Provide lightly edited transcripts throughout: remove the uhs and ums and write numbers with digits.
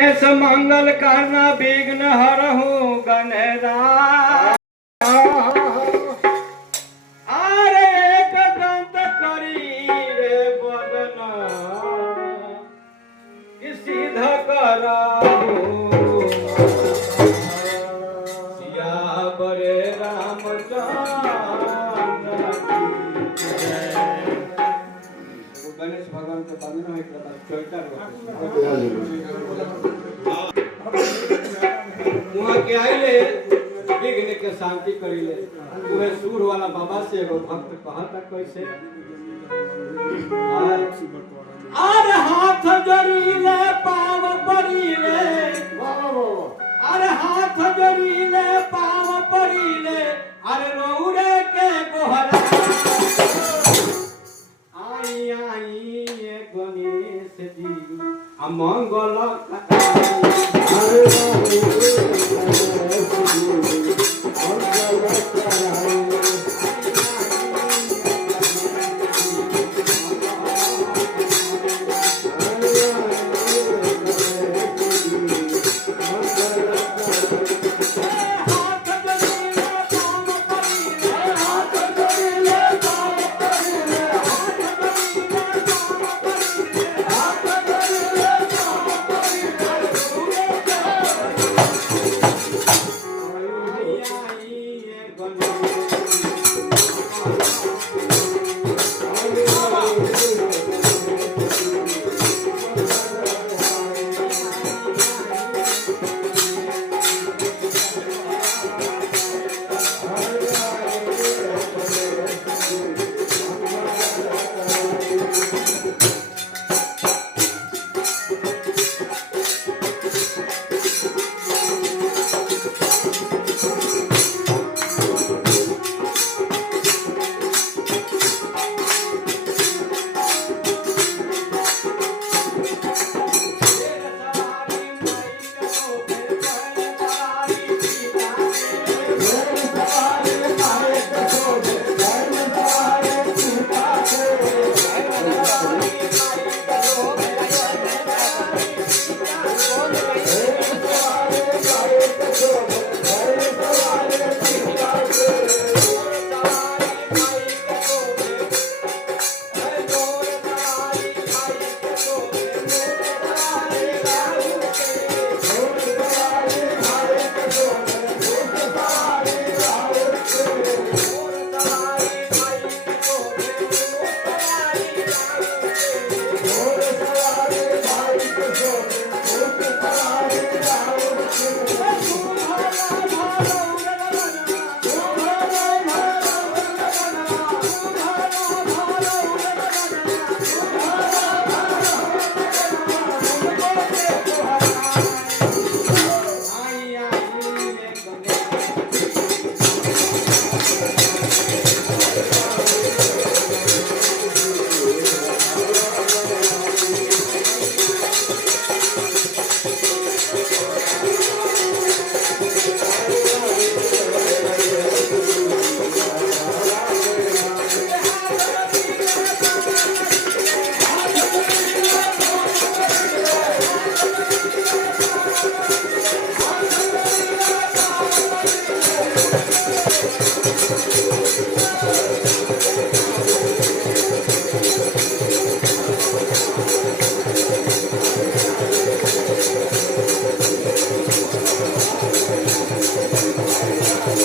मंगल करना विघ्न हरहु गणराज। अरे एक दंत करी रे बदन सिद्ध कराहु सिया बरे रामचंद्र की जय। गणेश भगवान के बांधना है वहाँ के आइले विघ्न के शांति करिले। उहे सूर वाला बाबा से एगो भक्त कहता कैसे अरे हाथ जरीले पाव परीले अरे हाथ जरीले पाव परीले अरे रौरे के गोहरा आई आई ये गणेश जी मंगल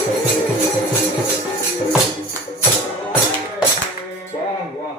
Thank you.